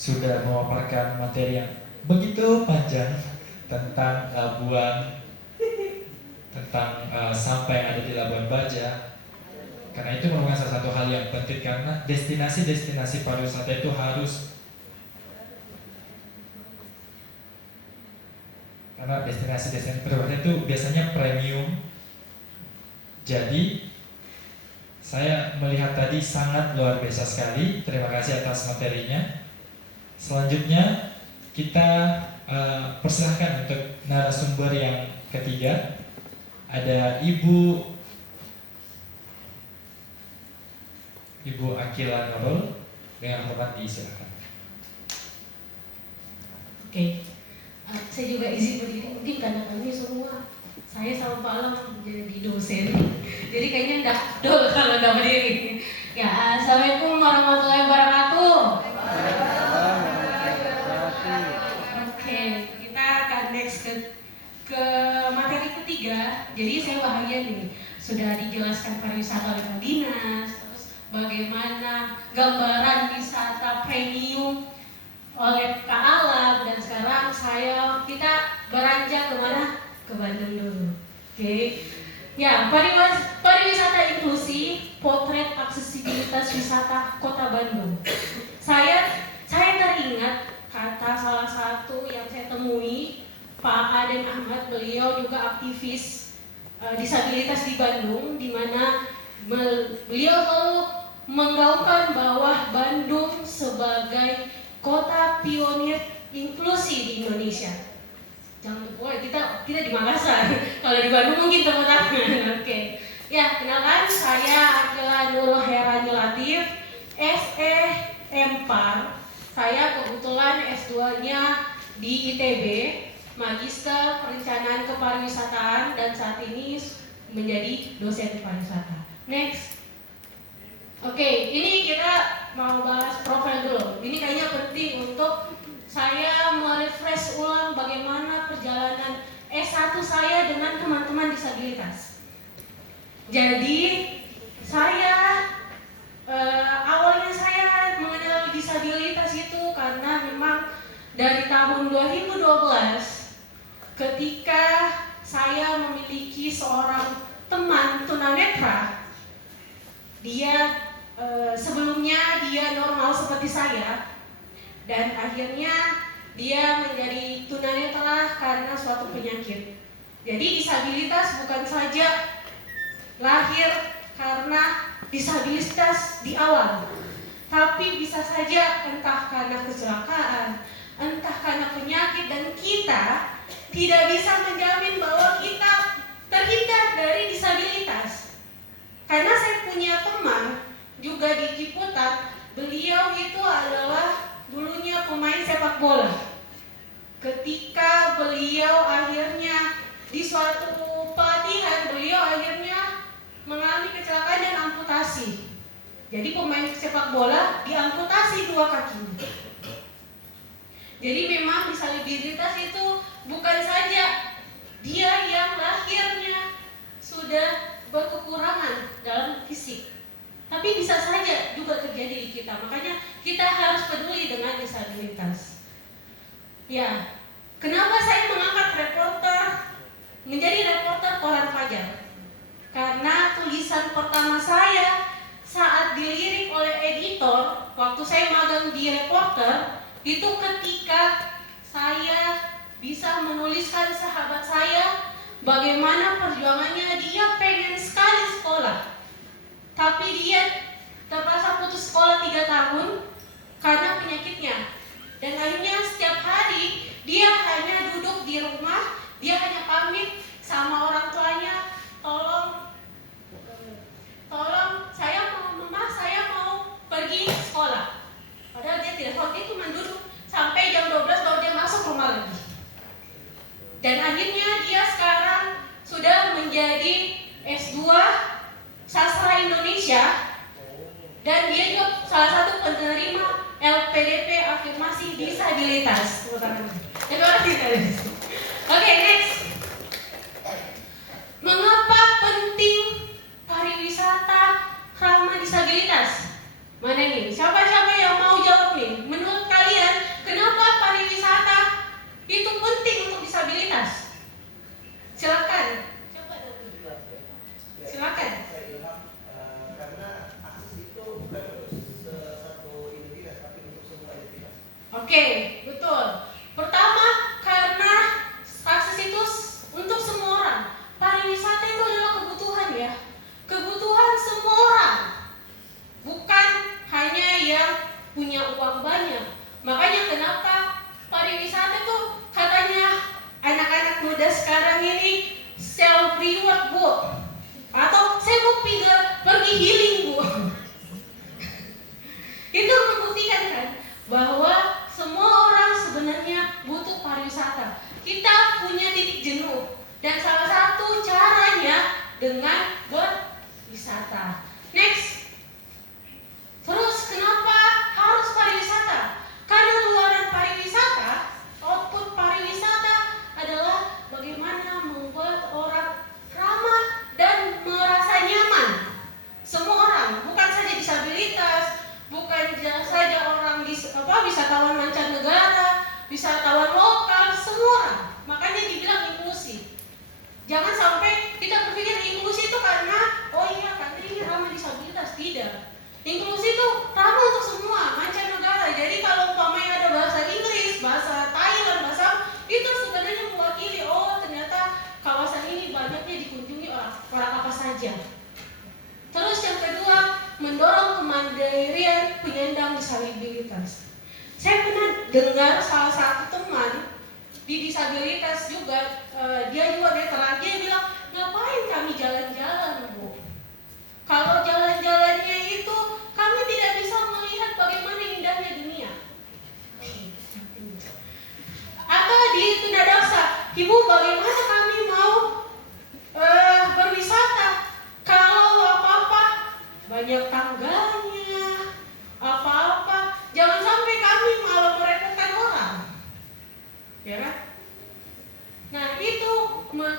sudah memaparkan materi yang begitu panjang tentang Labuan, tentang sampah yang ada di Labuan Baja. Karena itu merupakan salah satu hal yang penting, karena destinasi-destinasi pariwisata itu harus, karena destinasi-destinasi pariwisata itu biasanya premium. Jadi saya melihat tadi sangat luar biasa sekali. Terima kasih atas materinya. Selanjutnya kita persilahkan untuk narasumber yang ketiga. Ada Ibu Akila Nurul, dengan hormat disilakan. Oke, saya juga izin berdiri, mungkin karena kami semua, saya sama Pak Alam jadi dosen, jadi kayaknya enggak dol kalau enggak berdiri. Ya, assalamualaikum warahmatullahi wabarakatuh. Oke, kita akan next ke materi ketiga. Jadi saya bahagia nih, sudah dijelaskan pariwisata oleh Pak Dinas, terus bagaimana gambaran wisata premium oleh Kak Alam, dan sekarang kita beranjak kemana? Ke Bandung dulu. Oke. Ya, pariwisata inklusi, potret aksesibilitas wisata Kota Bandung. Saya teringat kata salah satu yang saya temui, Pak Aden Ahmad. Beliau juga aktivis disabilitas di Bandung, di mana beliau selalu menggaungkan bahwa Bandung sebagai kota pionir inklusi di Indonesia. Jangan lupa kita di Makassar. Kalau di Bandung mungkin tepuk tangan. Oke. Ya, kenalkan, saya Akila Nurul Herani Latif, SE Empar. Saya kebetulan S2-nya di ITB, Magister Perencanaan Kepariwisataan, dan saat ini menjadi dosen pariwisata. Next. Oke, ini kita mau bahas profil dulu. Ini kayaknya penting untuk saya merefresh ulang bagaimana perjalanan S1 saya dengan teman-teman disabilitas. Jadi awalnya saya mengenal disabilitas itu karena memang dari tahun 2012 ketika saya memiliki seorang teman tunanetra. Dia sebelumnya dia normal seperti saya, dan akhirnya dia menjadi tunanetra karena suatu penyakit. Jadi disabilitas bukan saja lahir karena disabilitas di awal, tapi bisa saja entah karena kecelakaan, entah karena penyakit, dan kita tidak bisa menjamin bahwa kita terhindar dari disabilitas. Karena saya punya teman juga di Ciputat, beliau itu adalah dulunya pemain sepak bola. Ketika beliau akhirnya di suatu pelatihan, beliau akhirnya mengalami kecelakaan dan amputasi. Jadi pemain sepak bola diamputasi 2 kakinya. Jadi memang disabilitas itu bukan saja dia yang lahirnya sudah berkekurangan dalam fisik, tapi bisa saja juga terjadi di kita. Makanya kita harus peduli dengan disabilitas. Ya, kenapa saya mengangkat menjadi reporter Koran Fajar? Karena tulisan pertama saya saat dilirik oleh editor waktu saya magang di reporter itu ketika saya bisa menuliskan sahabat saya bagaimana perjuangannya. Dia pengen sekali sekolah, tapi dia terpaksa putus sekolah 3 tahun karena penyakitnya. Dan akhirnya setiap hari dia hanya duduk di rumah, dia hanya pamit sama orang tuanya, tolong saya mau pergi sekolah. Padahal dia tidak sekolah, dia cuma duduk sampai jam 12 baru dia masuk rumah lagi. Dan akhirnya dia sekarang sudah menjadi S2 Sastra Indonesia, dan dia juga salah satu penerima LPDP afirmasi disabilitas. Terima kasih. Oke, next. Mengapa penting pariwisata ramah disabilitas? Mana nih? Siapa yang mau jawab nih? Menurut kalian Oke, betul. Pertama, karena akses itu untuk semua orang. Pariwisata itu adalah kebutuhan ya. Kebutuhan semua orang. Bukan hanya yang punya uang banyak. Makanya kenapa pariwisata itu katanya anak-anak muda sekarang ini self reward, Bu. Atau saya mau pergi healing, Bu. Itu membuktikan kan bahwa semua orang sebenarnya butuh pariwisata. Kita punya titik jenuh dan salah satu caranya dengan berwisata. Next. Terus kenapa harus pariwisata? Karena luaran pariwisata, output pariwisata adalah bagaimana membuat orang ramah dan merasa nyaman. Semua orang, bukan saja disabilitas, bukan saja orang wisatawan mancanegara, wisatawan lokal, semua orang. Makanya dibilang inklusi. Jangan sampai kita berpikir inklusi itu karena karena ini ramah disabilitas. Tidak. Inklusi itu ramah untuk semua mancanegara. Jadi kalau umpamanya ada bahasa Inggris, bahasa Thailand, bahasa itu sebenarnya mewakili ternyata kawasan ini banyaknya dikunjungi orang apa saja. Terus yang kedua, mendorong kemandirian penyandang disabilitas. Saya pernah dengar salah satu teman di disabilitas juga, dia juga veteran, dia bilang, ngapain kami jalan-jalan, Bu? Kalau jalan-jalannya itu kami tidak bisa melihat bagaimana indahnya dunia. Atau di tunadaksa, Ibu bagaimana kami mau berwisata kalau apa-apa banyak tangganya, apa-apa, jangan sampai kami malah merepotkan orang, ya kan? Nah itu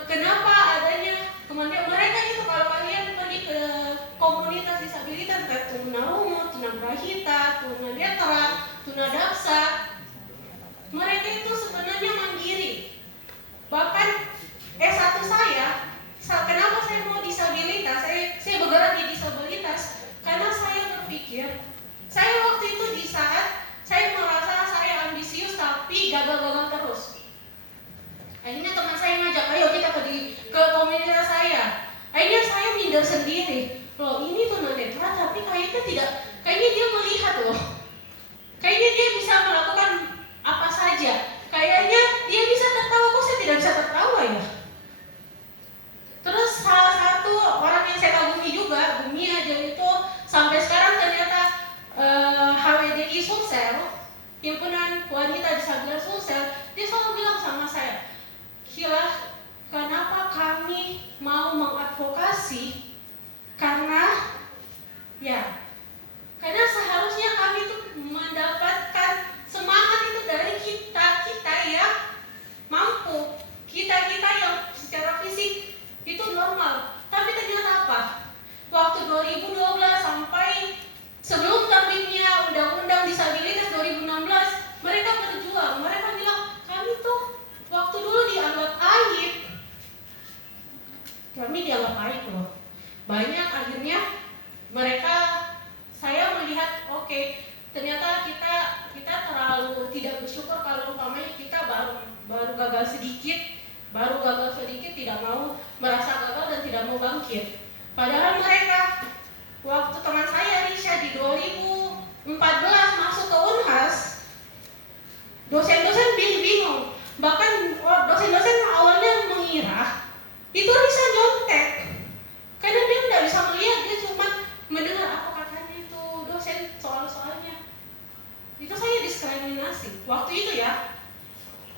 kenapa adanya kemudian mereka itu kalau kalian pergi ke komunitas disabilitas kayak tunarungu, tunagrahita, tunanetra, tunadaksa, mereka itu sebenarnya mandiri. Bahkan S1 saya, kenapa saya mau disabilitas? Saya bergerak di disabilitas karena saya berpikir, saya waktu itu di saat saya merasa saya ambisius tapi gagal-gagal terus. Akhirnya teman saya ngajak, ayo kita ke komunitas saya. Akhirnya saya minder sendiri. Loh ini tunanetra tapi kayaknya dia melihat loh. Kayaknya dia bisa melakukan apa saja. Kayaknya dia bisa tertawa, kok saya tidak bisa tertawa ya? Terus salah satu orang yang saya kagumi juga, Bumi aja itu sampai sekarang ternyata HWDI Sulsel, himpunan wanita disabilitas Sulsel, dia selalu bilang sama saya, Kila, kenapa kami mau mengadvokasi? Karena seharusnya kami itu mendapatkan semangat itu dari kita yang mampu, kita yang secara fisik itu normal. Tapi ternyata apa? Waktu 2012 sampai sebelum terbitnya Undang-Undang Disabilitas 2016, mereka berjuang. Mereka bilang, kami tuh waktu dulu dianggap aib. Kami dianggap aib loh. Banyak akhirnya saya melihat ternyata kita terlalu tidak bersyukur kalau umpamanya kita baru gagal sedikit tidak mau merasa gagal dan tidak mau bangkit. Padahal mereka, waktu teman saya Risha di 2014 masuk ke Unhas, dosen-dosen bingung. Bahkan dosen-dosen awalnya mengira itu Risha nyontek, karena dia tidak bisa melihat, dia cuma mendengar apa katanya itu dosen soal-soalnya. Itu saya diskriminasi waktu itu ya.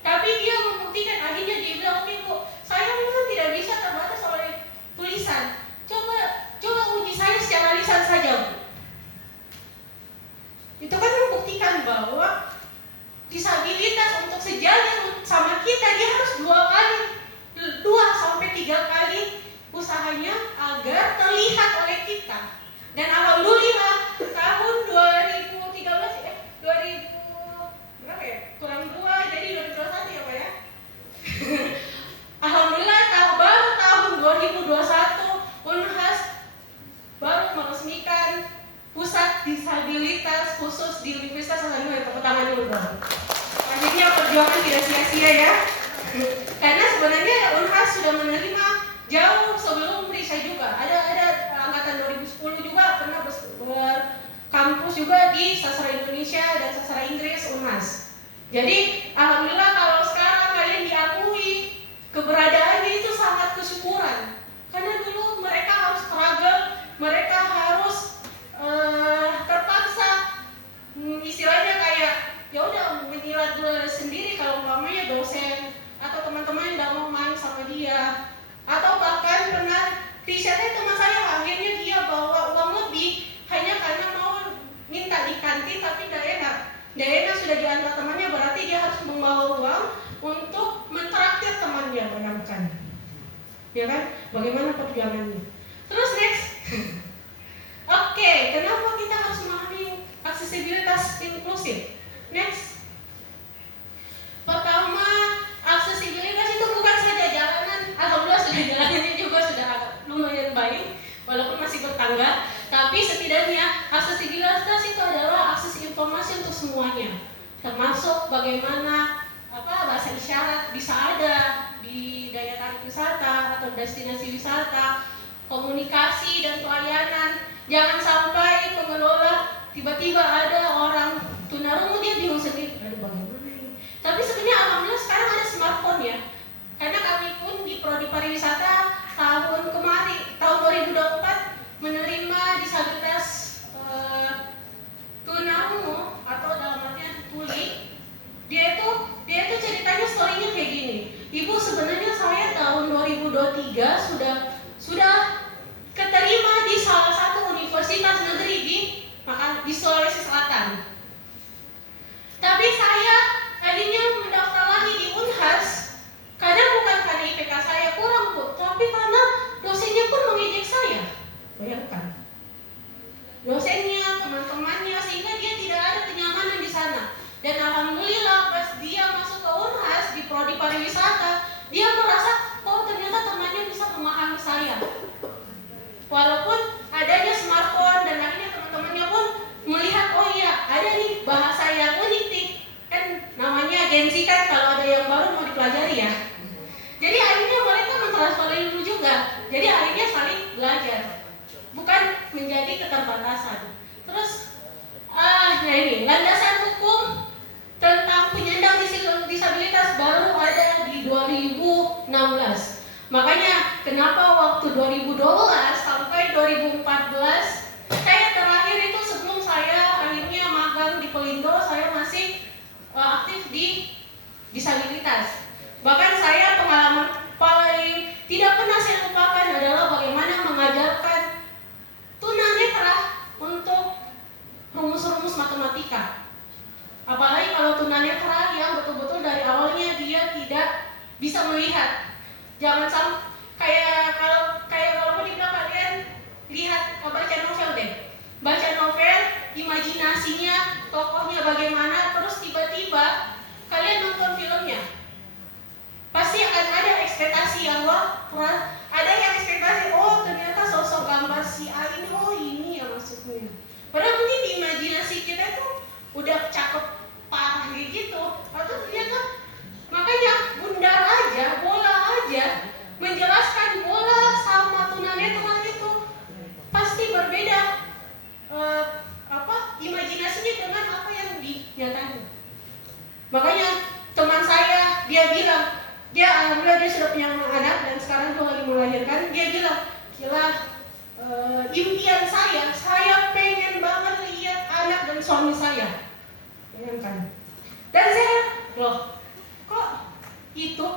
Tapi dia membuktikan, akhirnya dia bilang, oke Bu, saya memang tidak bisa terbatas oleh tulisan. Coba uji saya secara lisan saja, Bu. Itu kan membuktikan bahwa disabilitas untuk sejalan sama kita, dia harus 2 sampai 3 kali usahanya agar terlihat oleh kita. Dan alhamdulillah tahun 2013 kurang 2 jadi 2021 ya Pak ya. Alhamdulillah baru tahun 2021 Unhas baru meresmikan pusat disabilitas khusus di Universitas Hasanuddin. Tepuk tangan dulu dong. semoga perjuangan tidak sia-sia ya. Karena sebenarnya Unhas sudah menerima jauh sebelum Risa juga. Ada angkatan 2010 juga pernah berkampus juga di sastra Indonesia dan sastra Inggris Unhas. Jadi alhamdulillah kalau sekarang kalian diakui keberadaannya itu sangat kesyukuran. Karena dulu mereka harus struggle, mereka harus terpaksa istilahnya kayak ya udah menjilat dulu sendiri kalau umpamanya dosen atau teman-teman tidak mau main sama dia, atau bahkan pernah risetnya teman saya akhirnya dia bawa uang lebih hanya karena mau minta di kantin tapi tidak enak sudah diantar temannya, berarti dia harus membawa uang untuk mentraktir temannya, bayangkan ya kan bagaimana perjuangannya. Terus next oke, kenapa kita harus memahami aksesibilitas inklusif? Next. Pertama, aksesibilitas itu bukan saja jalanan. Alhamdulillah sudah jalanannya juga sudah lumayan baik, walaupun masih bertangga. Tapi setidaknya aksesibilitas itu adalah akses informasi untuk semuanya, termasuk bagaimana bahasa isyarat bisa ada di daya tarik wisata atau destinasi wisata, komunikasi dan pelayanan. Jangan sampai pengelola tiba-tiba ada orang tunarungu dia bingung sendiri, aduh bagaimana ini. Tapi sebenarnya alhamdulillah sekarang ada smartphone ya. Karena kami pun di Prodi Pariwisata tahun 2024 menerima disabilitas tunarungu atau dalam artian tuli. Dia itu ceritanya storynya kayak gini. Ibu, sebenarnya saya tahun 2023 sudah keterima di salah satu universitas negeri di Sulawesi Selatan. Tapi saya tadinya mendaftar lagi di Unhas karena bukan karena IPK saya kurang, Bu, tapi karena dosennya pun mengejek saya. Bayangkan. Dosennya, teman-temannya, sehingga dia tidak ada kenyamanan di sana. Dan alhamdulillah pas dia masuk ke Unhas di Prodi Pariwisata, dia merasa oh ternyata temannya bisa memahami saya. Walaupun adanya smartphone dan akhirnya teman-temannya pun melihat oh iya ada nih bahasa yang unik nih, kan namanya Gen Z kan kalau ada yang baru mau dipelajari ya. Jadi akhirnya mereka mentransfer ilmu juga. Jadi akhirnya saling belajar, bukan menjadi keterbatasan. Terus ini landasan hukum tentang penyandang disabilitas baru ada di 2016. Makanya kenapa waktu 2012 sampai 2014 saya terakhir itu sebelum saya akhirnya magang di Pelindo, saya masih aktif di disabilitas. Bahkan saya pengalaman paling tidak pernah saya lupakan adalah bagaimana mengajarkan tunanetra untuk rumus-rumus matematika. Apalagi kalau tunanetra yang betul-betul dari awalnya dia tidak bisa melihat. Jangan sampai kalau dibilang kalian lihat baca novel deh. Baca novel, imajinasinya, tokohnya bagaimana, terus tiba-tiba kalian nonton filmnya. Pasti akan ada ekspektasi yang wah, ada yang ekspektasi oh ternyata sosok gambar si A ini oh ini ya maksudnya. Padahal mungkin di imajinasi kita tuh udah cakep parah gitu. Atau ternyata makanya bundar aja, bola aja menjelaskan bola sama tunanetra itu pasti berbeda imajinasinya dengan apa yang dinyatakan. Makanya teman saya dia bilang dia alhamdulillah dia sudah punya anak dan sekarang tuh lagi melahirkan. Dia bilang gila impian saya pengen banget lihat anak dan suami saya. Bayangkan. Dan saya loh kok itu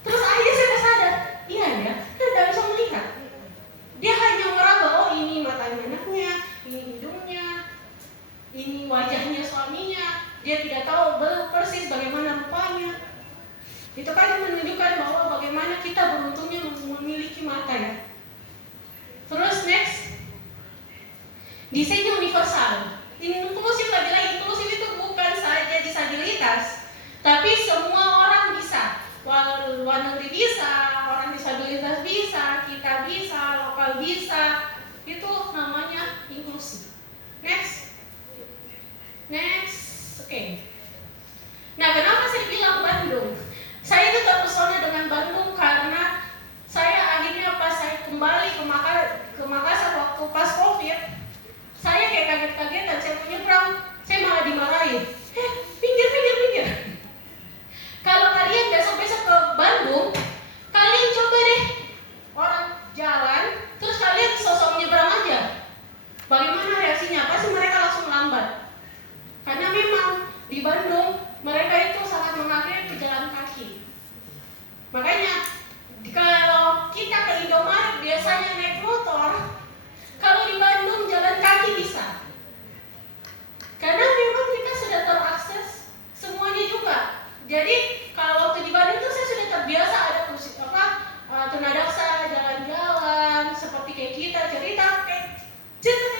terus akhirnya saya sadar iya ya kita tidak bisa melihat. Dia hanya meraba oh ini matanya anaknya, ini hidungnya, ini wajahnya suaminya. Dia tidak tahu persis bagaimana rupanya. Itu kan menunjukkan bahwa bagaimana kita beruntungnya memiliki mata ya. Terus next, desainnya universal. Inklusif lagi-lagi, inklusif itu bukan saja disabilitas, tapi semua orang bisa. Luar negeri bisa, orang disabilitas bisa, kita bisa, lokal bisa. Itu namanya inklusi. Next, oke. Nah, kenapa saya kaget-kagetan, saya mau nyebrang, saya malah dimarahin. Pinggir, pinggir, pinggir. Kalau kalian besok-besok ke Bandung, kalian coba deh orang jalan, terus kalian sosok nyebrang aja. Bagaimana reaksinya? Pasti mereka langsung lambat. Karena memang di Bandung mereka itu sangat menghargai pejalan kaki. Makanya kalau kita ke Indomaret biasanya naik motor, kalau di Bandung jalan kaki bisa. Karena memang kita sudah terakses semuanya juga. Jadi kalau waktu di Bandung itu saya sudah terbiasa ada tunadaksa jalan-jalan seperti kayak kita cerita kayak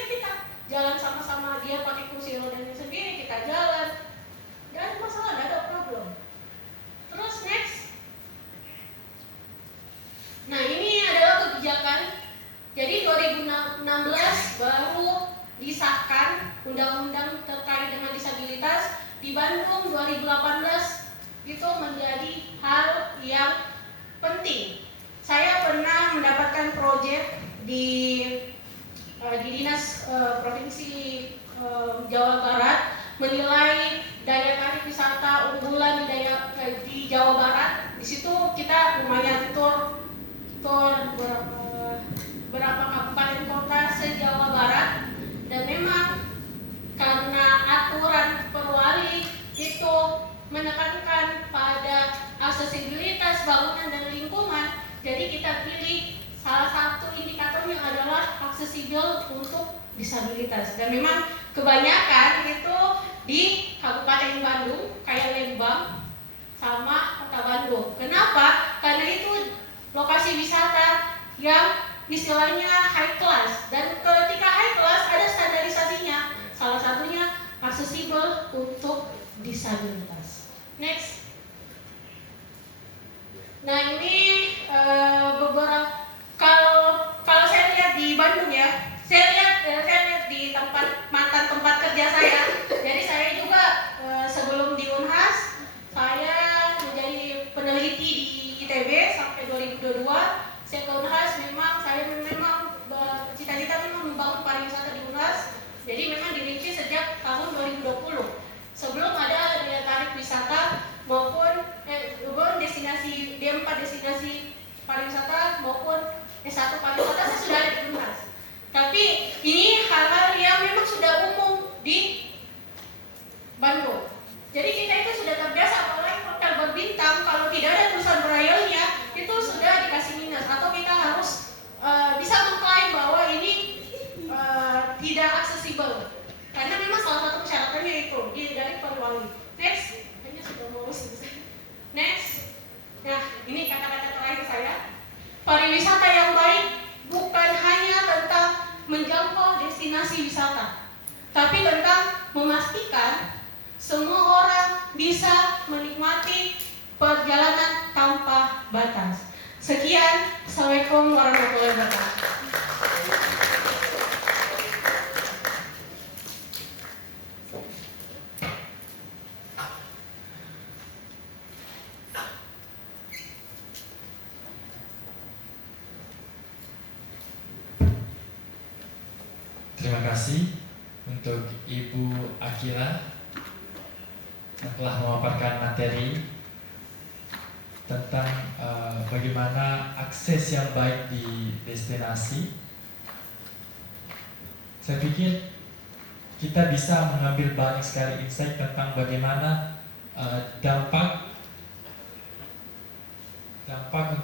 kita jalan sama-sama, dia pakai kursi rodanya sendiri, kita jalan. Gak ada masalah, gak ada problem. Terus next. Nah ini adalah kebijakan. Jadi 2016 baru disahkan undang-undang terkait dengan disabilitas. Di Bandung 2018 itu menjadi hal yang penting. Saya pernah mendapatkan proyek di Dinas Provinsi Jawa Barat menilai daya tarik wisata unggulan di Jawa Barat. Di situ kita lumayan tur berapa kabupaten kota se-Jawa Barat, dan memang karena aturan Perwali itu menekankan pada aksesibilitas bangunan dan lingkungan, jadi kita pilih salah satu indikatornya adalah aksesibel untuk disabilitas. Dan memang kebanyakan itu di Kabupaten Bandung, kayak Lembang sama Kota Bandung. Kenapa? Karena itu lokasi wisata yang istilahnya high class, dan ketika high class ada standarisasinya, salah satunya aksesibel untuk disabilitas. Next. Nah ini beberapa, kalau saya lihat di Bandung ya, saya lihat di mantan tempat kerja saya. Jadi saya juga sebelum di Unhas saya menjadi peneliti di ITB sampai 2022. Saya ke Unhas, saya memang cita-cita memang membangun pariwisata di Unhas. Jadi memang dirinci sejak tahun 2020. Sebelum ada daya tarik wisata maupun destinasi D4 destinasi pariwisata maupun S1 pariwisata, saya sudah ada di Unhas. Tapi ini hal-hal yang memang sudah umum di Bandung. Jadi kita itu sudah terbiasa, apalagi hotel berbintang, kalau tidak ada tulisan braille-nya itu sudah dikasih minus, atau kita harus bisa mengklaim bahwa ini tidak aksesibel. Karena memang salah satu persyaratannya itu dari Perwali. Next, kayaknya sudah mau selesai. Next. Nah, ini kata-kata terakhir saya. Pariwisata yang baik bukan hanya tentang menjangkau destinasi wisata, tapi tentang memastikan semua orang bisa menikmati perjalanan tanpa batas. Sekian, Assalamualaikum warahmatullahi wabarakatuh. Terima kasih untuk Ibu Akila yang telah memaparkan materi tentang bagaimana akses yang baik di destinasi. Saya pikir kita bisa mengambil banyak sekali insight tentang bagaimana dampak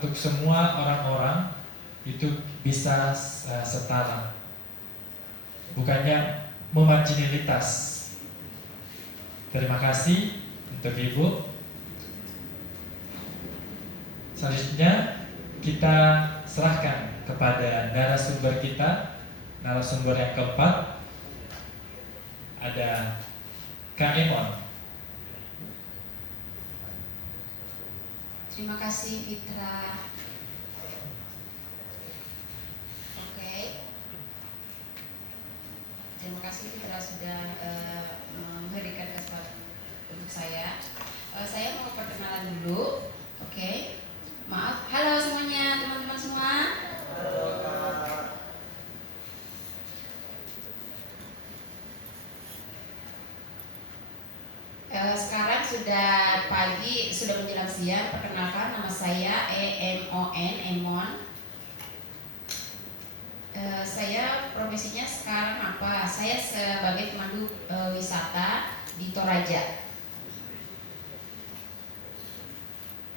untuk semua orang-orang itu bisa setara, bukannya memarginalitas. Terima kasih untuk Ibu. Selanjutnya kita serahkan kepada narasumber kita, narasumber yang keempat, ada Kak Emon. Terima kasih Fitra. Oke. Terima kasih Fitra sudah memberikan kesempatan untuk saya. Saya mau perkenalan dulu. Oke. Maaf. Halo semuanya, teman-teman semua. sudah pagi, sudah menjelang siang. Perkenalkan, nama saya Emon. Saya profesinya sekarang apa? Saya sebagai pemandu wisata di Toraja.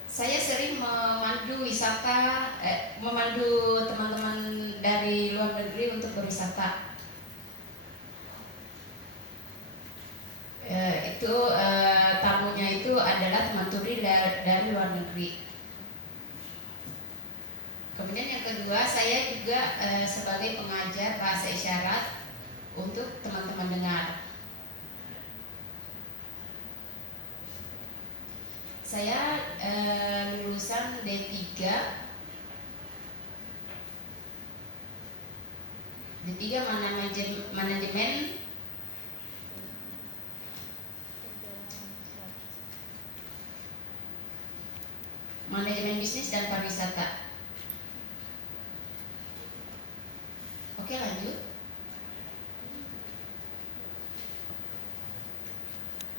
Saya sering memandu memandu teman-teman dari luar negeri untuk berwisata. Tamunya itu adalah teman tuli dari luar negeri. Kemudian yang kedua, saya juga sebagai pengajar bahasa isyarat untuk teman-teman dengar. Saya lulusan D3 manajemen bisnis dan pariwisata. Oke, lanjut.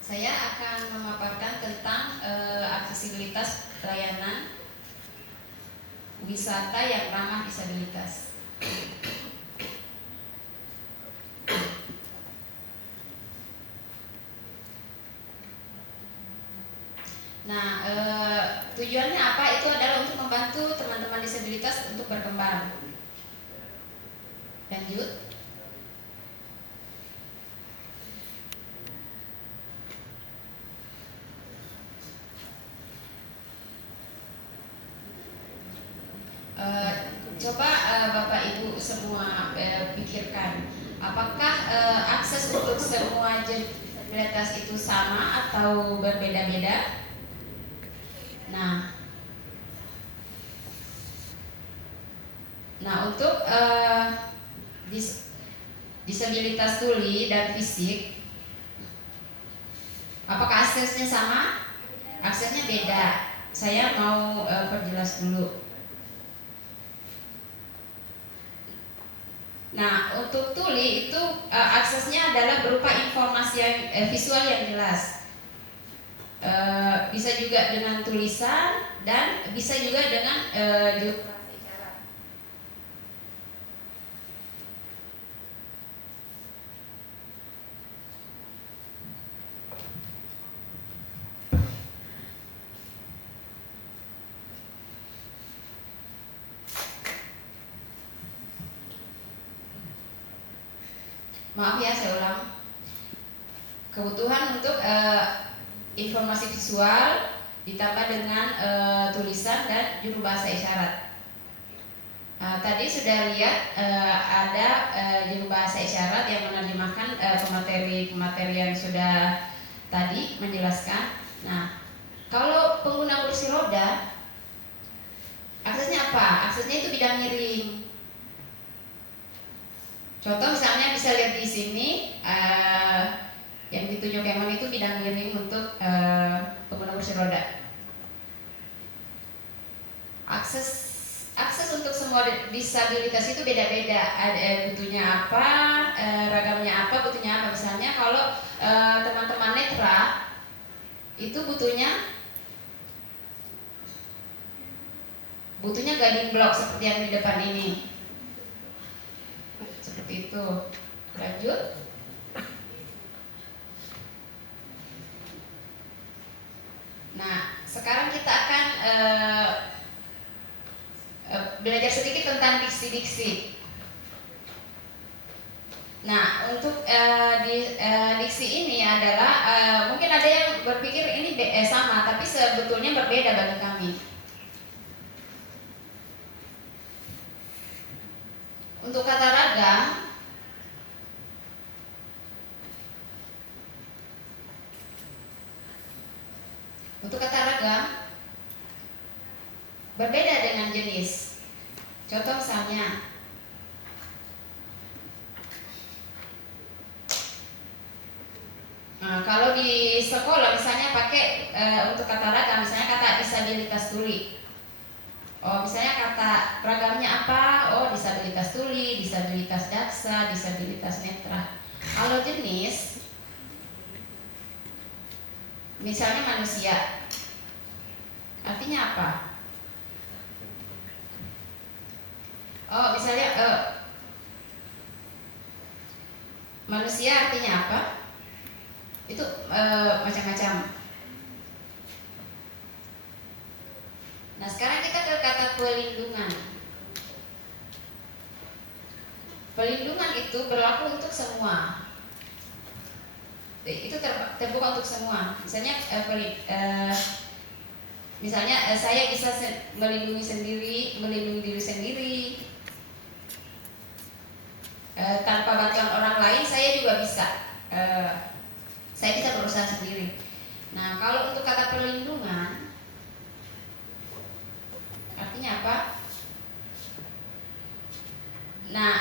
Saya akan memaparkan tentang aksesibilitas layanan wisata yang ramah disabilitas. Nah, tujuannya apa? Itu adalah untuk membantu teman-teman disabilitas untuk berkembang. Lanjut. Coba Bapak Ibu semua pikirkan, apakah akses untuk semua jenis disabilitas itu sama atau berbeda-beda? Nah, untuk disabilitas tuli dan fisik, apakah aksesnya sama? Aksesnya beda. Saya mau perjelas dulu. Nah, untuk tuli itu aksesnya adalah berupa informasi yang visual yang jelas. Bisa juga dengan tulisan dan bisa juga dengan jurus bahasa isyarat. Maaf ya, saya ulang. Kebutuhan untuk informasi visual ditambah dengan tulisan dan juru bahasa isyarat. Tadi sudah lihat ada juru bahasa isyarat yang menerjemahkan pemateri yang sudah tadi menjelaskan. Nah, kalau pengguna kursi roda, aksesnya apa? Aksesnya itu bidang miring. Contoh misalnya bisa lihat di sini yang ditunjuk Emon itu bidang miring untuk pengguna kursi roda. Akses untuk semua disabilitas itu beda-beda. Butuhnya apa, ragamnya apa, butuhnya apa. Misalnya kalau teman-teman netra itu butuhnya guiding block seperti yang di depan ini. Seperti itu. Lanjut. Nah, sekarang kita akan belajar sedikit tentang diksi-diksi. Nah, untuk diksi ini adalah mungkin ada yang berpikir ini sama, tapi sebetulnya berbeda bagi kami. Untuk kata ragam, berbeda dengan jenis. Contoh misalnya, kalau di sekolah misalnya pakai untuk kata ragam, misalnya kata disabilitas tuli. Oh, misalnya kata ragamnya apa? Oh, disabilitas tuli, disabilitas daksa, disabilitas netra. Kalau jenis, Misalnya manusia, artinya apa? Oh, misalnya manusia artinya apa? Itu macam-macam. Nah, sekarang kita ke kata pelindungan. Pelindungan itu berlaku untuk semua. Itu terbuka untuk semua. Misalnya saya bisa melindungi diri sendiri. Tanpa bantuan orang lain saya juga bisa. Saya bisa berusaha sendiri. Nah, kalau untuk kata perlindungan artinya apa? Nah,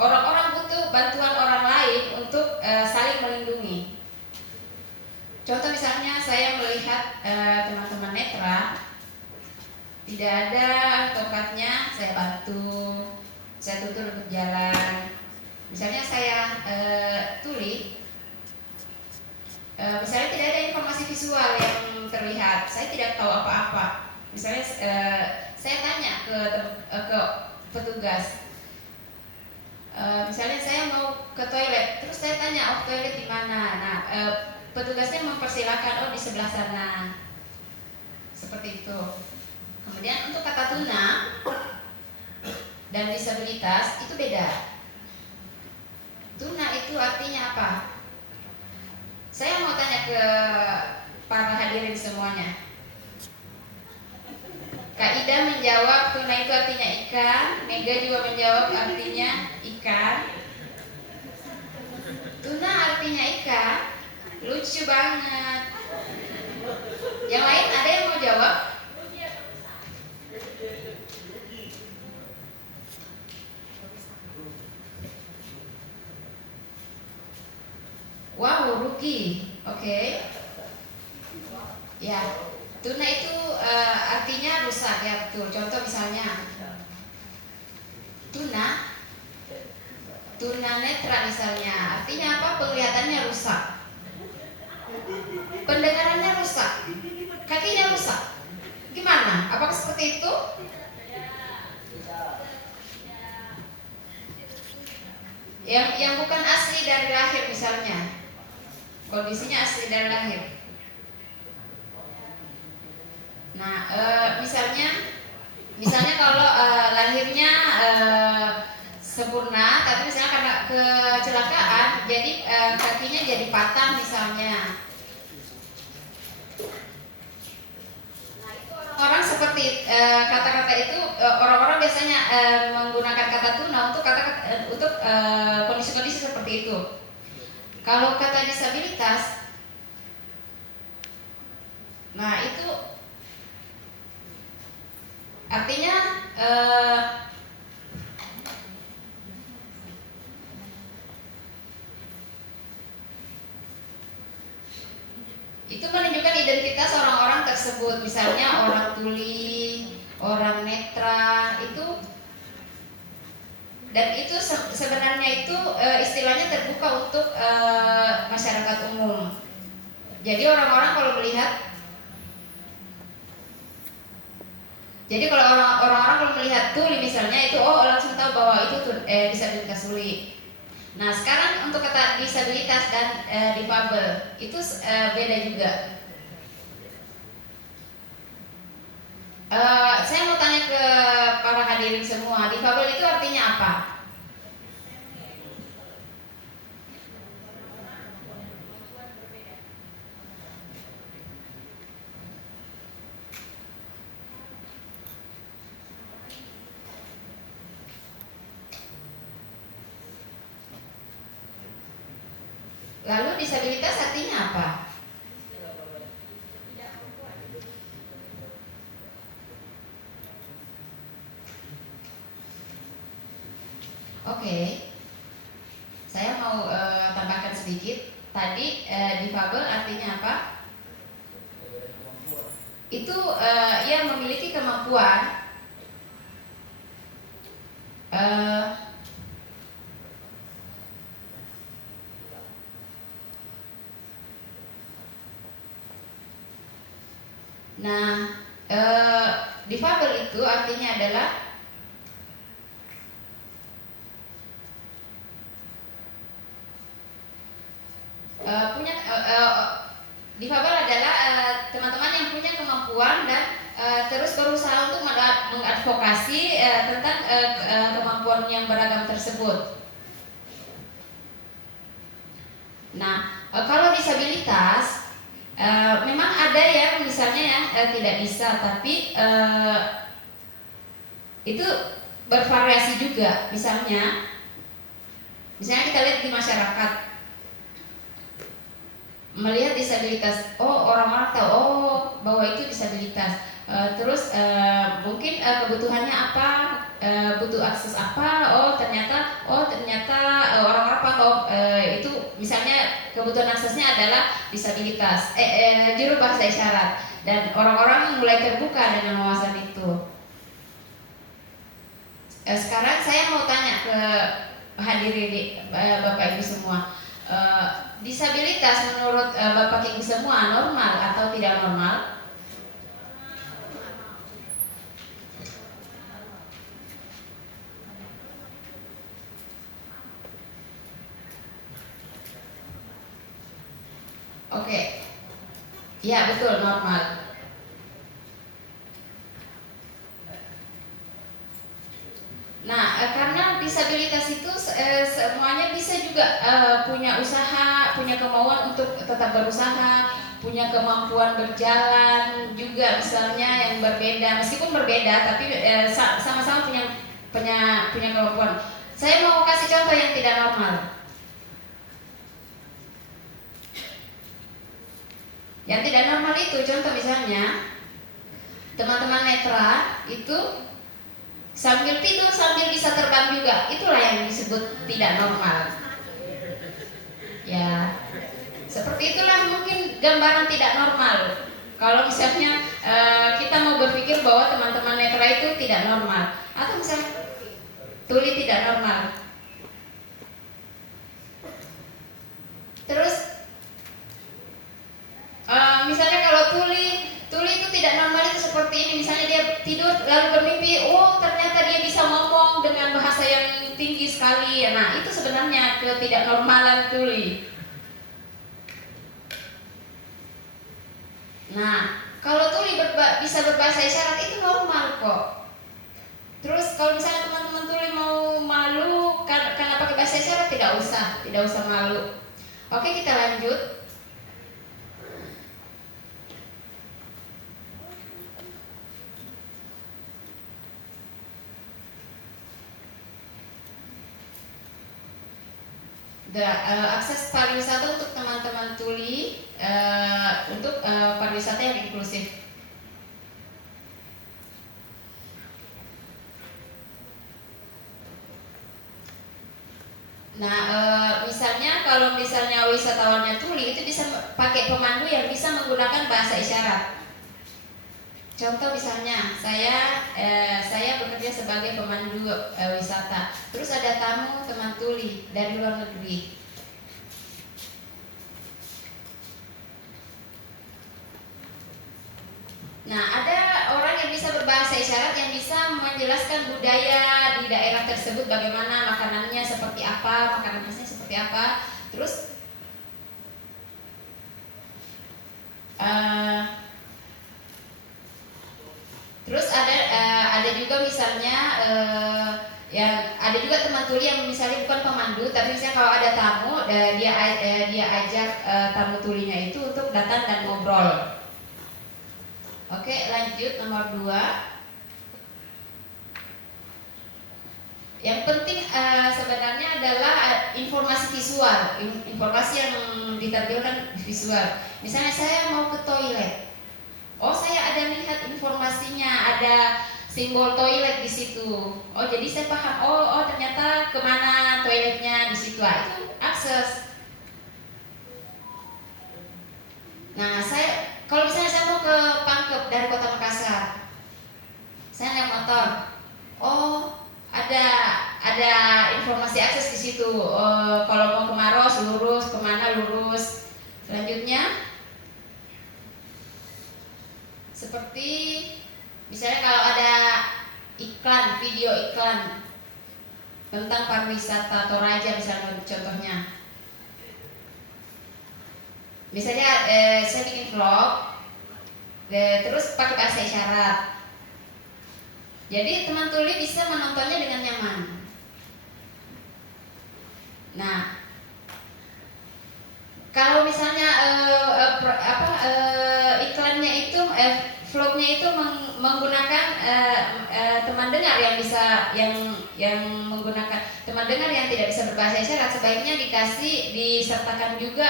orang-orang butuh bantuan orang lain untuk saling melindungi. Contoh misalnya saya melihat teman-teman netra tidak ada tongkatnya, saya bantu, saya tuntun untuk jalan. Misalnya saya tuli, misalnya tidak ada informasi visual yang terlihat, saya tidak tahu apa-apa. Misalnya saya tanya ke petugas, misalnya saya mau ke toilet, terus saya tanya, oh toilet di mana? Nah, petugasnya mempersilahkan, oh di sebelah sana, seperti itu. Kemudian untuk kata tuna dan disabilitas itu beda. Tuna itu artinya apa? Saya mau tanya ke para hadirin semuanya. Kak Ida menjawab tuna itu artinya ikan, Mega juga menjawab artinya ikan. Tuna artinya ikan, lucu banget. Yang lain ada yang mau jawab? Wow, rugi. Oke. Ya, tuna itu artinya rusak ya, betul. Contoh misalnya tuna netra misalnya, artinya apa? Penglihatannya rusak, pendengarannya rusak, kakinya rusak. Gimana? Apakah seperti itu? Yang bukan asli dari lahir misalnya, kondisinya asli dari lahir. Nah, misalnya kalau lahirnya sempurna, tapi misalnya karena kecelakaan, jadi kakinya jadi patah misalnya. Nah, itu orang seperti kata-kata itu orang-orang biasanya menggunakan kata tuna untuk kondisi-kondisi seperti itu. Kalau kata disabilitas, nah itu artinya itu menunjukkan identitas orang-orang tersebut. Misalnya orang tuli, orang netra itu, dan itu sebenarnya itu istilahnya terbuka untuk masyarakat umum. Jadi orang-orang kalau melihat, orang-orang kalau melihat tuli misalnya itu, oh langsung tahu bahwa itu disabilitas tuli. Nah, sekarang untuk kata disabilitas dan difabel itu beda juga. Saya mau tanya ke para hadirin semua, difabel itu artinya apa? Lalu disabilitas artinya apa? Oke. Saya mau tambahkan sedikit. Tadi difabel artinya apa? Itu yang memiliki kemampuan Nah, difabel itu artinya adalah difabel adalah teman-teman yang punya kemampuan dan terus berusaha untuk mengadvokasi tentang kemampuan yang beragam tersebut. Nah, kalau disabilitas memang ada yang misalnya yang tidak bisa, tapi itu bervariasi juga. Misalnya kita lihat di masyarakat, melihat disabilitas, orang-orang tahu bahwa itu disabilitas. Terus mungkin kebutuhannya apa, butuh akses apa, ternyata orang-orang tahu itu misalnya kebutuhan aksesnya adalah disabilitas, juru bahasa isyarat, dan orang-orang mulai terbuka dengan wawasan itu. Sekarang saya mau tanya ke hadirin Bapak Ibu semua, disabilitas menurut Bapak Ibu semua normal atau tidak normal? Oke, ya betul, normal. Nah, karena disabilitas itu semuanya bisa juga punya usaha, punya kemauan untuk tetap berusaha, punya kemampuan berjalan juga misalnya yang berbeda, meskipun berbeda tapi sama-sama punya kemampuan. Saya mau kasih contoh yang tidak normal. Yang tidak normal itu contoh misalnya teman-teman netra itu sambil tidur sambil bisa terbang juga, itulah yang disebut tidak normal. Ya, seperti itulah mungkin gambaran tidak normal. Kalau misalnya kita mau berpikir bahwa teman-teman netra itu tidak normal, atau misalnya tuli tidak normal. Terus misalnya kalau tuli itu tidak normal itu seperti ini. Misalnya dia tidur lalu bermimpi, ternyata dia bisa ngomong dengan bahasa yang tinggi sekali. Nah, itu sebenarnya ketidaknormalan tuli. Nah, kalau tuli bisa berbahasa isyarat itu normal kok. Terus kalau misalnya teman-teman tuli mau malu karena pakai bahasa isyarat, tidak usah malu. Oke, kita lanjut. Akses pariwisata untuk teman-teman tuli, untuk pariwisata yang inklusif. Nah, misalnya kalau misalnya wisatawannya tuli itu bisa pakai pemandu yang bisa menggunakan bahasa isyarat. Contoh misalnya saya bekerja sebagai pemandu wisata. Terus ada tamu teman tuli dari luar negeri. Nah, ada orang yang bisa berbahasa isyarat yang bisa menjelaskan budaya di daerah tersebut, bagaimana makanannya seperti apa, makanan khasnya seperti apa. Terus ada juga misalnya yang ada juga teman tuli yang misalnya bukan pemandu, tapi misalnya kalau ada tamu dia ajak tamu tulinya itu untuk datang dan ngobrol. Oke, lanjut nomor 2. Yang penting sebenarnya adalah informasi visual, informasi yang ditampilkan visual. Misalnya saya mau ke toilet, saya ada lihat informasinya, ada simbol toilet di situ. Jadi saya paham. Ternyata kemana toiletnya di situ. Itu akses. Nah, kalau misalnya saya mau ke Pangkep dari Kota Makassar, saya naik motor. Ada informasi akses di situ. Kalau mau ke Maros lurus, kemana lurus. Selanjutnya seperti Misalnya kalau ada iklan, video iklan tentang pariwisata Toraja misalnya contohnya. Misalnya saya bikin vlog, terus pakai bahasa isyarat. Jadi teman tuli bisa menontonnya dengan nyaman. Nah, kalau misalnya iklannya itu vlognya itu menggunakan teman dengar yang bisa yang menggunakan teman dengar yang tidak bisa berbahasa isyarat, sebaiknya disertakan juga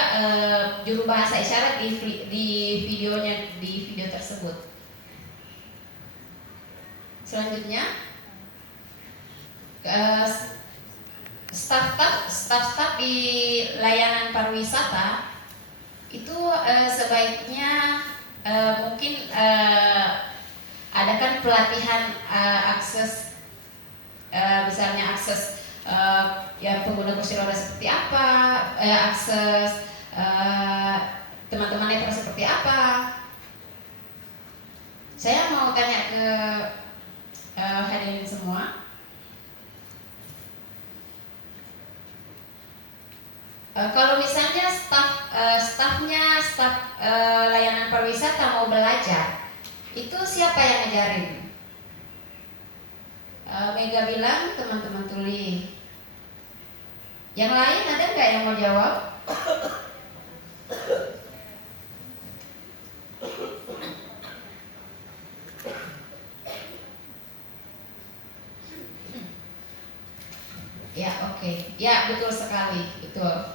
juru bahasa isyarat di videonya, di video tersebut. Selanjutnya staf di layanan pariwisata itu sebaiknya mungkin adakan pelatihan akses, misalnya akses ya pengguna kursi roda seperti apa, akses teman-teman netra seperti apa. Saya mau tanya ke hadirin semua. Kalau misalnya staf layanan pariwisata mau belajar, itu siapa yang ngajarin? Mega bilang teman-teman tuli. Yang lain ada nggak yang mau jawab? Ya, oke. Ya, betul sekali, betul.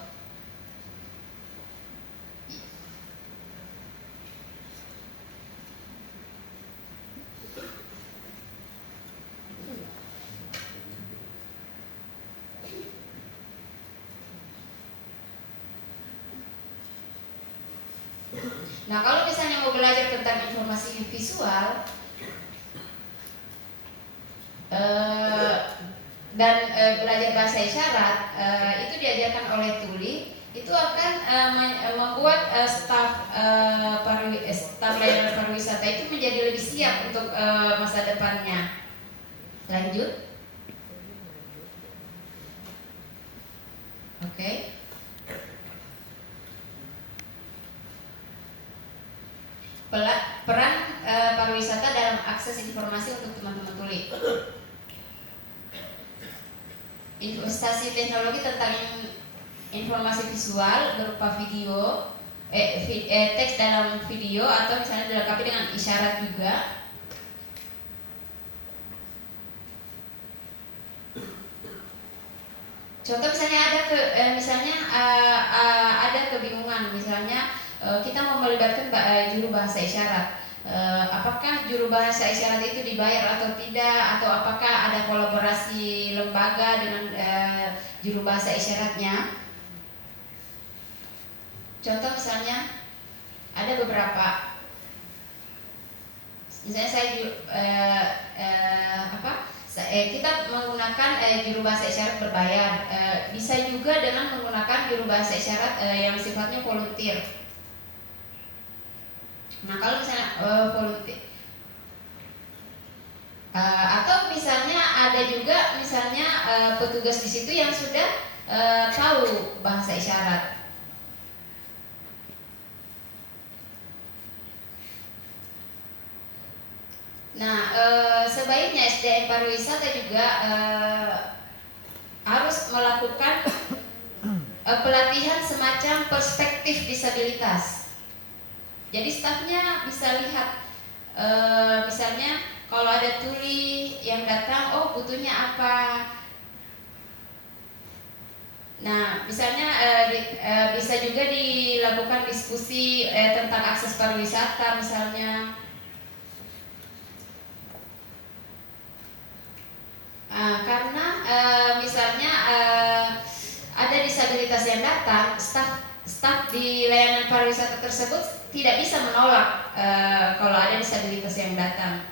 Nah, kalau misalnya mau belajar tentang informasi visual dan belajar bahasa isyarat, itu diajarkan oleh tuli, itu akan membuat staf layanan pariwisata itu menjadi lebih siap untuk masa depannya. Lanjut. Oke. Peran pariwisata dalam akses informasi untuk teman-teman tuli. Investasi teknologi tentang informasi visual berupa video, teks dalam video atau misalnya dilengkapi dengan isyarat juga. Contoh misalnya ada kebingungan, misalnya kita mau melibatkan juru bahasa isyarat. Apakah juru bahasa isyarat itu dibayar atau tidak, atau apakah ada kolaborasi lembaga dengan juru bahasa isyaratnya? Contoh misalnya ada beberapa, misalnya kita menggunakan juru bahasa isyarat berbayar, bisa juga dengan menggunakan juru bahasa isyarat yang sifatnya volunteer. Nah, kalau misalnya volunteer, atau misalnya ada juga misalnya petugas di situ yang sudah tahu bahasa isyarat. Nah, sebaiknya SDM pariwisata juga harus melakukan pelatihan semacam perspektif disabilitas. Jadi stafnya bisa lihat, misalnya kalau ada tuli yang datang, oh butuhnya apa. Nah, misalnya bisa juga dilakukan diskusi tentang akses pariwisata misalnya. Karena misalnya ada disabilitas yang datang, staf di layanan pariwisata tersebut tidak bisa menolak kalau ada disabilitas yang datang.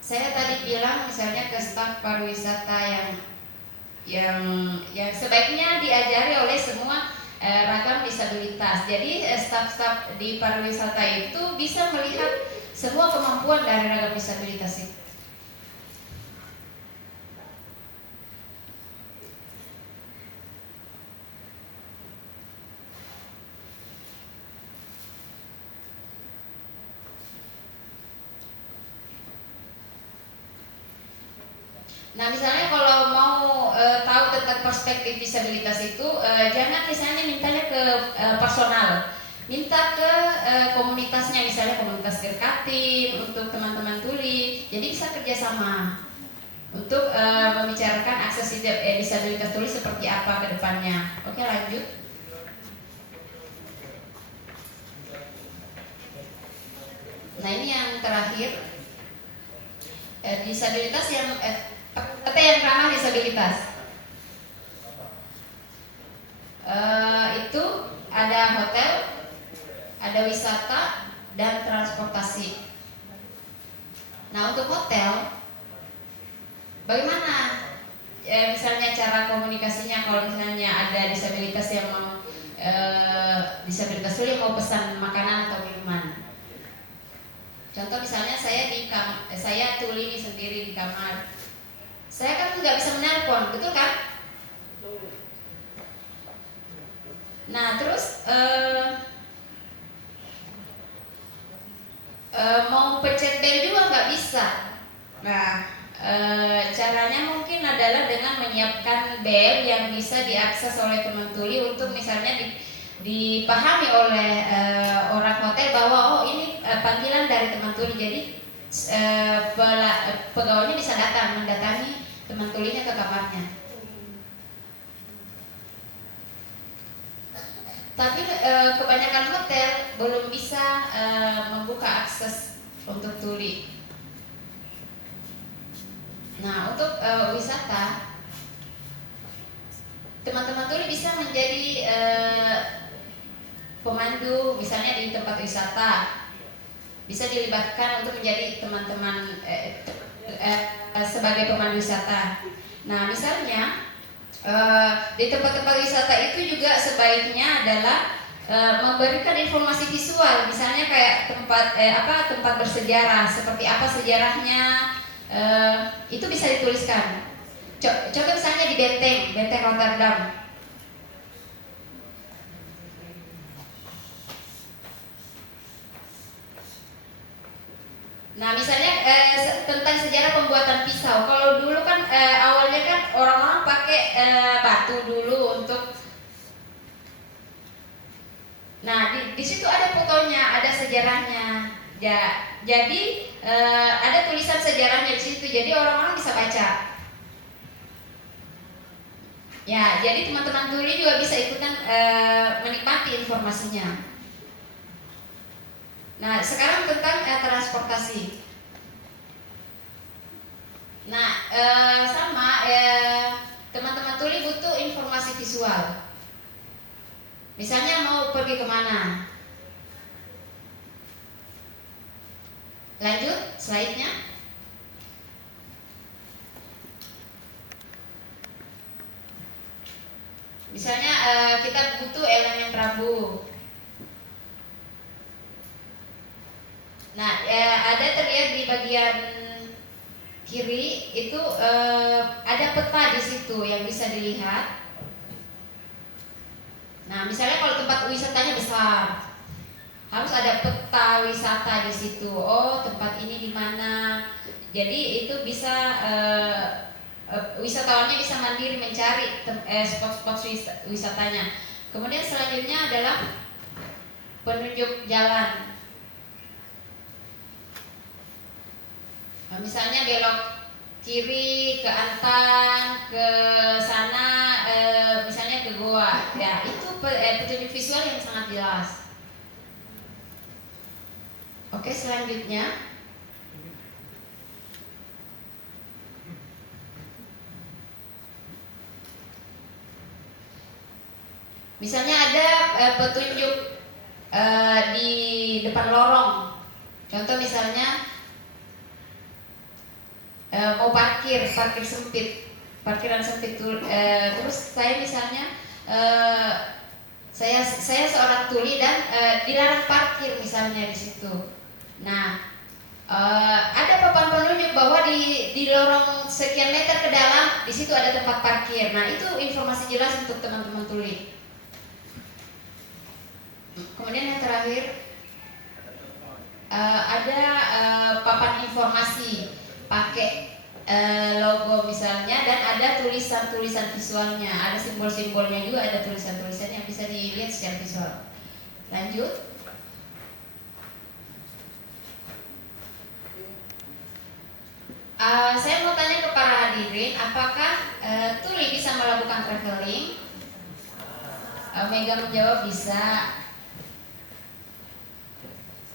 Saya tadi bilang misalnya ke staf pariwisata yang sebaiknya diajari oleh semua ragam disabilitas. Jadi staf-staf di pariwisata itu bisa melihat semua kemampuan dari ragam disabilitas itu. Nah, misalnya kalau mau tahu tentang perspektif disabilitas itu, jangan misalnya mintanya ke personal, minta ke komunitasnya, misalnya komunitas Gerkatin untuk teman-teman tuli. Jadi bisa kerjasama untuk membicarakan akses disabilitas tuli seperti apa ke depannya. Oke, lanjut. Nah, ini yang terakhir, disabilitas yang yang ramah disabilitas. Itu ada hotel, ada wisata, dan transportasi. Nah, untuk hotel, bagaimana misalnya cara komunikasinya kalau misalnya ada disabilitas yang mau disabilitas tuli mau pesan makanan atau minuman? Contoh misalnya saya tuli sendiri di kamar. Saya kan nggak bisa menelpon, betul kan? Nah, terus mau pencet bel juga nggak bisa. Nah, caranya mungkin adalah dengan menyiapkan bel yang bisa diakses oleh teman tuli untuk misalnya dipahami oleh orang hotel bahwa oh ini panggilan dari teman tuli, jadi pegawainya bisa datang mendatangi teman tulinya ke kamarnya. Tapi kebanyakan hotel belum bisa membuka akses untuk tuli. Nah, untuk wisata, teman-teman tuli bisa menjadi pemandu, misalnya di tempat wisata, bisa dilibatkan untuk menjadi teman-teman sebagai pemandu wisata. Nah, misalnya di tempat-tempat wisata itu juga sebaiknya adalah memberikan informasi visual, misalnya kayak tempat bersejarah, seperti apa sejarahnya, itu bisa dituliskan. Contoh misalnya di benteng Rotterdam. Nah, misalnya tentang sejarah pembuatan pisau. Kalau dulu kan awalnya kan orang-orang pakai batu dulu untuk. Nah, di situ ada fotonya, ada sejarahnya. Ya, jadi ada tulisan sejarahnya di situ. Jadi orang-orang bisa baca. Ya, jadi teman-teman tuli juga bisa ikutan menikmati informasinya. Nah, sekarang tentang transportasi. Nah, teman-teman tuli butuh informasi visual. Misalnya mau pergi kemana? Lanjut, slide-nya. Misalnya kita butuh elemen rambu. Nah, ada terlihat di bagian kiri itu ada peta di situ yang bisa dilihat. Nah, misalnya kalau tempat wisatanya besar, harus ada peta wisata di situ. Oh, tempat ini di mana? Jadi itu bisa wisatawannya bisa mandiri mencari spot-spot wisatanya. Kemudian selanjutnya adalah penunjuk jalan. Nah, misalnya belok kiri ke Antang, ke sana, misalnya ke Goa. Ya, itu petunjuk visual yang sangat jelas. Oke, selanjutnya. Misalnya ada petunjuk di depan lorong. Contoh misalnya mau parkiran sempit, terus saya misalnya saya seorang tuli dan dilarang parkir misalnya di situ. Nah, Ada papan penunjuk bahwa di lorong sekian meter ke dalam di situ ada tempat parkir. Nah, itu informasi jelas untuk teman-teman tuli. Kemudian yang terakhir ada papan informasi pakai logo misalnya, dan ada tulisan-tulisan visualnya, ada simbol-simbolnya juga, ada tulisan-tulisan yang bisa dilihat secara visual. Lanjut. Saya mau tanya ke para hadirin, apakah tuli bisa melakukan traveling? Mega menjawab bisa.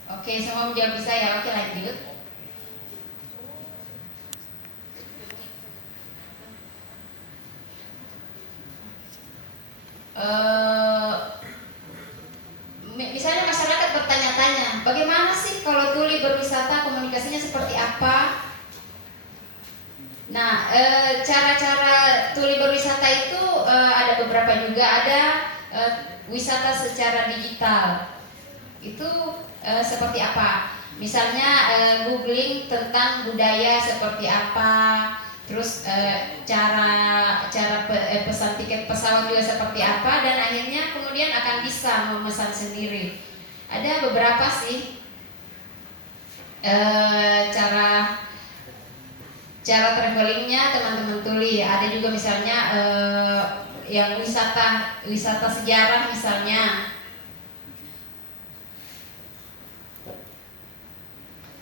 Oke, semua menjawab bisa ya. Oke, lanjut. Misalnya masyarakat bertanya-tanya, bagaimana sih kalau tuli berwisata, komunikasinya seperti apa? Nah, cara-cara tuli berwisata itu ada beberapa juga. Ada wisata secara digital. Itu seperti apa? Misalnya googling tentang budaya seperti apa, terus cara pesan tiket pesawat juga seperti apa, dan akhirnya kemudian akan bisa memesan sendiri. Ada beberapa sih cara travelingnya teman-teman tuli. Ada juga misalnya yang wisata sejarah misalnya.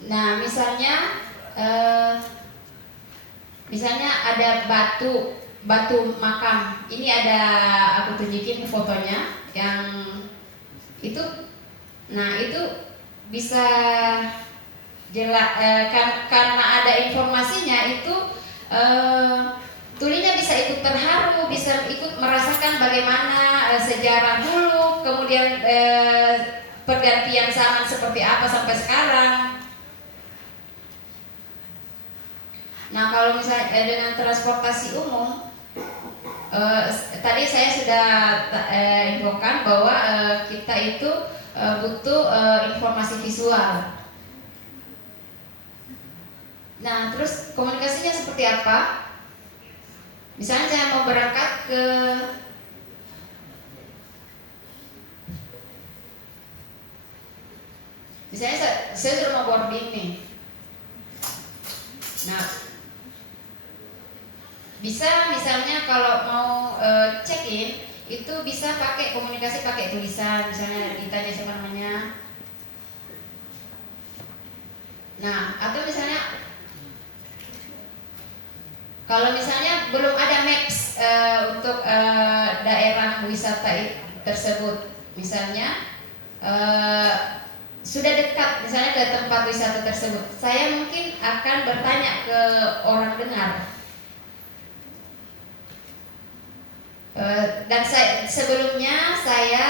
Nah, misalnya ada batu makam. Ini ada aku tunjukin fotonya yang itu. Nah, itu bisa jelas karena ada informasinya itu, tulinya bisa ikut terharu, bisa ikut merasakan bagaimana sejarah dulu, kemudian pergantian zaman seperti apa sampai sekarang. Nah, kalau misalnya dengan transportasi umum, tadi saya sudah infokan bahwa kita itu butuh informasi visual. Nah, terus komunikasinya seperti apa? Misalnya saya mau berangkat ke misalnya saya sudah mau boarding nih. Nah, bisa misalnya kalau mau check-in itu bisa pakai komunikasi pakai tulisan, misalnya ditanya siapa namanya. Nah, atau misalnya kalau misalnya belum ada maps untuk daerah wisata tersebut, misalnya sudah dekat misalnya ke tempat wisata tersebut, saya mungkin akan bertanya ke orang dengar. Dan sebelumnya saya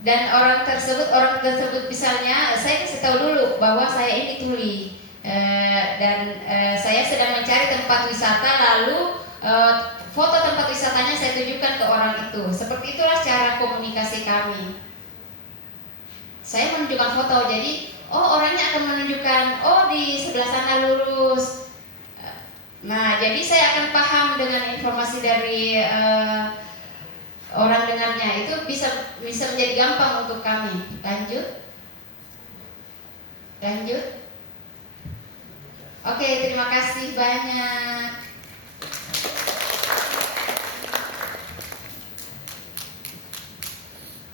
dan orang tersebut misalnya saya kasih tahu dulu bahwa saya ini tuli, dan saya sedang mencari tempat wisata, lalu foto tempat wisatanya saya tunjukkan ke orang itu. Seperti itulah cara komunikasi kami. Saya menunjukkan foto, jadi orangnya akan menunjukkan di sebelah sana lurus. Nah, jadi saya akan paham dengan informasi dari orang dengarnya. Itu bisa menjadi gampang untuk kami. Lanjut. Oke, terima kasih banyak.